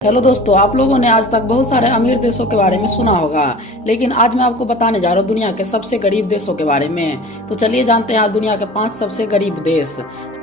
Hello दोस्तों, आप लोगों ने आज तक बहुत सारे अमीर देशों के बारे में सुना होगा, लेकिन आज मैं आपको बताने जा रहा हूँ दुनिया के सबसे गरीब देशों के बारे में। तो चलिए जानते हैं आज दुनिया के 5 सबसे गरीब देश।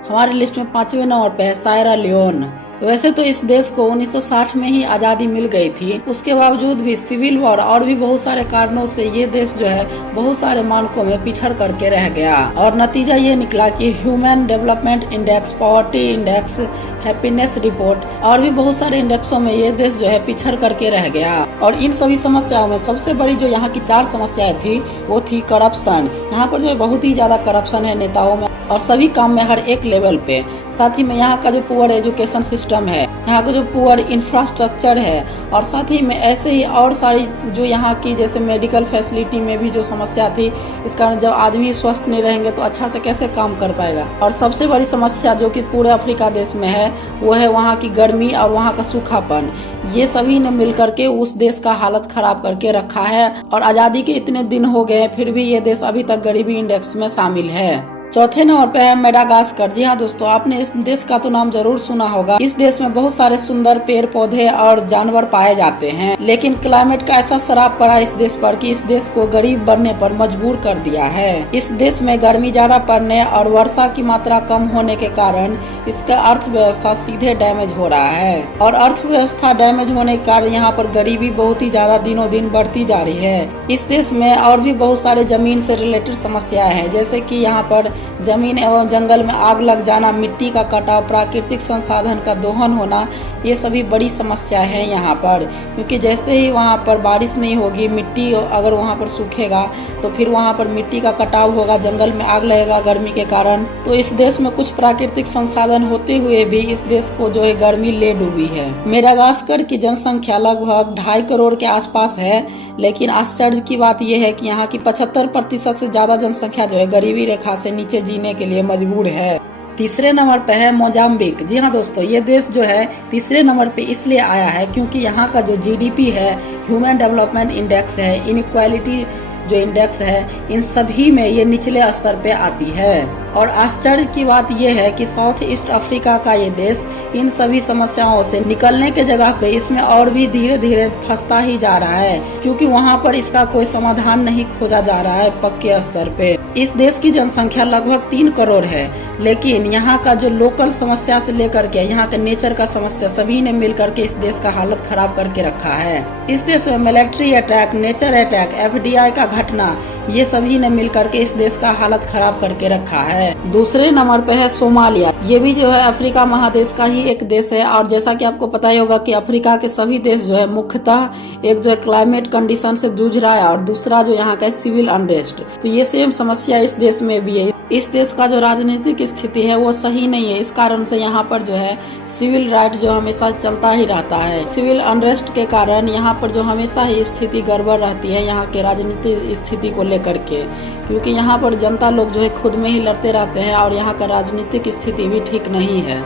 हमारी लिस्ट में 5वें नंबर पे है सायरा लियोन। वैसे तो इस देश को 1960 में ही आजादी मिल गई थी, उसके बावजूद भी सिविल वॉर और भी बहुत सारे कारणों से ये देश जो है बहुत सारे मानकों में पिछड़ करके रह गया और नतीजा ये निकला कि human development index, poverty index, happiness report और भी बहुत सारे इंडेक्सों में ये देश जो है पिछड़ करके रह गया। और इन सभी समस्याओं में सबसे बड़ी जो यहाँ की 4 समस्याएं थी वो थी करप्शन। यहाँ पर जो है बहुत ही ज्यादा करप्शन है नेताओं में और सभी काम में हर एक लेवल पे। साथ ही में यहाँ का जो पुअर एजुकेशन सिस्टम है, यहाँ का जो पुअर इंफ्रास्ट्रक्चर है और साथ ही में ऐसे ही और सारी जो यहाँ की जैसे मेडिकल फैसिलिटी में भी जो समस्या थी, इस कारण जब आदमी स्वस्थ नहीं रहेंगे तो अच्छा से कैसे काम कर पाएगा। और सबसे बड़ी समस्या जो कि पूरे अफ्रीका देश में है वो है वहाँ की गर्मी और वहाँ का सूखापन। ये सभी ने मिलकर के उस देश का हालत खराब करके रखा है और आजादी के इतने दिन हो गए फिर भी ये देश अभी तक गरीबी इंडेक्स में शामिल है। चौथे नंबर पे है मेडागास्कर। जी हाँ दोस्तों, आपने इस देश का तो नाम जरूर सुना होगा। इस देश में बहुत सारे सुंदर पेड़ पौधे और जानवर पाए जाते हैं, लेकिन क्लाइमेट का ऐसा शराब पड़ा इस देश पर कि इस देश को गरीब बनने पर मजबूर कर दिया है। इस देश में गर्मी ज्यादा पड़ने और वर्षा की मात्रा कम होने के कारण इसका अर्थव्यवस्था सीधे डैमेज हो रहा है और अर्थव्यवस्था डैमेज होने के कारण यहाँ पर गरीबी बहुत ही ज्यादा दिनों दिन बढ़ती जा रही है। इस देश में और भी बहुत सारे जमीन से रिलेटेड समस्याएं हैं, जैसे कि यहाँ पर जमीन एवं जंगल में आग लग जाना, मिट्टी का कटाव, प्राकृतिक संसाधन का दोहन होना, ये सभी बड़ी समस्या है यहाँ पर। क्योंकि जैसे ही वहाँ पर बारिश नहीं होगी, मिट्टी अगर वहाँ पर सूखेगा तो फिर वहाँ पर मिट्टी का कटाव होगा, जंगल में आग लगेगा गर्मी के कारण। तो इस देश में कुछ प्राकृतिक संसाधन होते हुए भी इस देश को जो है गर्मी ले डूबी है। मेडागास्कर की जनसंख्या लगभग 2.5 करोड़ के आसपास है, लेकिन आश्चर्य की बात यह है कि यहाँ की 75% से ज्यादा जनसंख्या जो है गरीबी रेखा से नीचे जीने के लिए मजबूर है। तीसरे नंबर पे है मोजाम्बिक। जी हाँ दोस्तों, ये देश जो है तीसरे नंबर पे इसलिए आया है क्योंकि यहाँ का जो जीडीपी है, ह्यूमन डेवलपमेंट इंडेक्स है, इनइक्वालिटी जो इंडेक्स है, इन सभी में ये निचले स्तर पे आती है। और आश्चर्य की बात यह है कि साउथ ईस्ट अफ्रीका का ये देश इन सभी समस्याओं से निकलने के जगह पे इसमें और भी धीरे धीरे फंसता ही जा रहा है, क्योंकि वहाँ पर इसका कोई समाधान नहीं खोजा जा रहा है पक्के स्तर पे। इस देश की जनसंख्या लगभग 3 करोड़ है, लेकिन यहाँ का जो लोकल समस्या से लेकर के यहाँ के नेचर का समस्या सभी ने मिलकर के इस देश का हालत खराब करके रखा है। इस देश में military attack, nature attack, FDI का घटना, ये सभी ने मिलकर के इस देश का हालत खराब करके रखा है। दूसरे नंबर पे है सोमालिया। ये भी जो है अफ्रीका महादेश का ही एक देश है और जैसा कि आपको पता ही होगा कि अफ्रीका के सभी देश जो है मुख्यतः एक जो है क्लाइमेट कंडीशन से जूझ रहा है और दूसरा जो यहाँ का है सिविल अनरेस्ट। तो ये सेम समस्या इस देश में भी है। इस देश का जो राजनीतिक स्थिति है वो सही नहीं है, इस कारण से यहाँ पर जो है सिविल राइट जो हमेशा चलता ही रहता है। सिविल अनरेस्ट के कारण यहाँ पर जो हमेशा ही स्थिति गड़बड़ रहती है यहाँ के राजनीतिक स्थिति को लेकर के, क्योंकि यहाँ पर जनता लोग जो है खुद में ही लड़ते रहते हैं और यहाँ का राजनीतिक स्थिति भी ठीक नहीं है।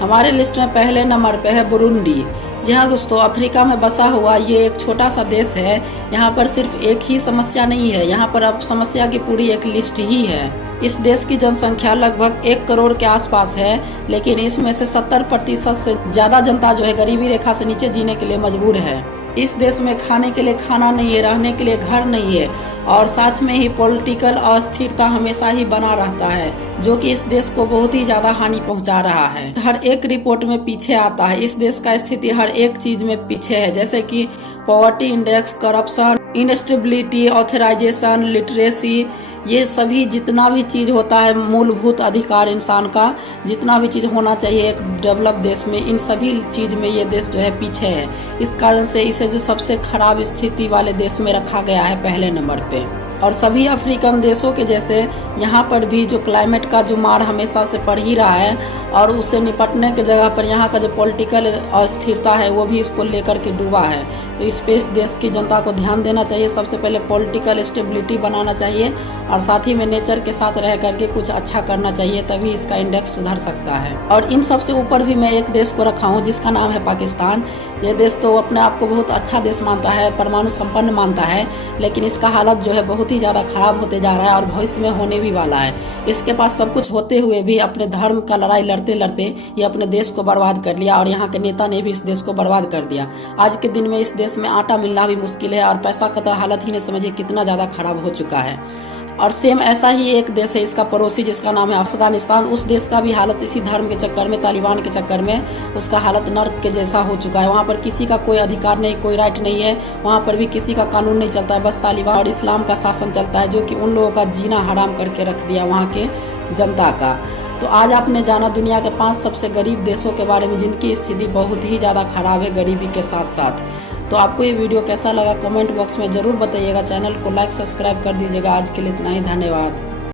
हमारे लिस्ट में पहले नंबर पे है बुरुंडी। जी हाँ दोस्तों, अफ्रीका में बसा हुआ ये एक छोटा सा देश है। यहाँ पर सिर्फ एक ही समस्या नहीं है, यहाँ पर अब समस्या की पूरी एक लिस्ट ही है। इस देश की जनसंख्या लगभग 1 करोड़ के आसपास है, लेकिन इसमें से 70% से ज्यादा जनता जो है गरीबी रेखा से नीचे जीने के लिए मजबूर है। इस देश में खाने के लिए खाना नहीं है, रहने के लिए घर नहीं है और साथ में ही पॉलिटिकल अस्थिरता हमेशा ही बना रहता है, जो कि इस देश को बहुत ही ज्यादा हानि पहुंचा रहा है। हर एक रिपोर्ट में पीछे आता है, इस देश का स्थिति हर एक चीज में पीछे है, जैसे कि poverty index, corruption, instability, authorization, literacy, ये सभी जितना भी चीज होता है, मूलभूत अधिकार इंसान का जितना भी चीज होना चाहिए एक डेवलप देश में, इन सभी चीज में ये देश जो है पीछे है। इस कारण से इसे जो सबसे खराब स्थिति वाले देश में रखा गया है पहले नंबर पे। और सभी अफ्रीकन देशों के जैसे यहाँ पर भी जो क्लाइमेट का जो मार हमेशा से पड़ ही रहा है और उससे निपटने के जगह पर यहाँ का जो पॉलिटिकल अस्थिरता है वो भी इसको लेकर के डूबा है। तो इस पे इस देश की जनता को ध्यान देना चाहिए। सबसे पहले पॉलिटिकल स्टेबिलिटी बनाना चाहिए और साथ ही में नेचर के साथ रह करके कुछ अच्छा करना चाहिए, तभी इसका इंडेक्स सुधर सकता है। और इन सबसे ऊपर भी मैं एक देश को रखा हूँ जिसका नाम है पाकिस्तान। ये देश तो अपने आप को बहुत अच्छा देश मानता है, परमाणु संपन्न मानता है, लेकिन इसका हालत जो है बहुत ही ज़्यादा खराब होते जा रहा है और भविष्य में होने भी वाला है। इसके पास सब कुछ होते हुए भी अपने धर्म का लड़ाई लड़ते लड़ते ये अपने देश को बर्बाद कर लिया और यहाँ के नेता ने भी इस देश को बर्बाद कर दिया। आज के दिन में इस देश में आटा मिलना भी मुश्किल है और पैसा का तो हालत ही नहीं समझिए कितना ज़्यादा खराब हो चुका है। और सेम ऐसा ही एक देश है इसका पड़ोसी जिसका नाम है अफगानिस्तान। उस देश का भी हालत इसी धर्म के चक्कर में, तालिबान के चक्कर में उसका हालत नर्क के जैसा हो चुका है। वहाँ पर किसी का कोई अधिकार नहीं, कोई राइट नहीं है, वहाँ पर भी किसी का कानून नहीं चलता है, बस तालिबान और इस्लाम का शासन चलता है, जो कि उन लोगों का जीना हराम करके रख दिया वहाँ के जनता का। तो आज आपने जाना दुनिया के 5 सबसे गरीब देशों के बारे में जिनकी स्थिति बहुत ही ज़्यादा खराब है गरीबी के साथ साथ। तो आपको ये वीडियो कैसा लगा कमेंट बॉक्स में ज़रूर बताइएगा। चैनल को लाइक सब्सक्राइब कर दीजिएगा। आज के लिए इतना ही, धन्यवाद।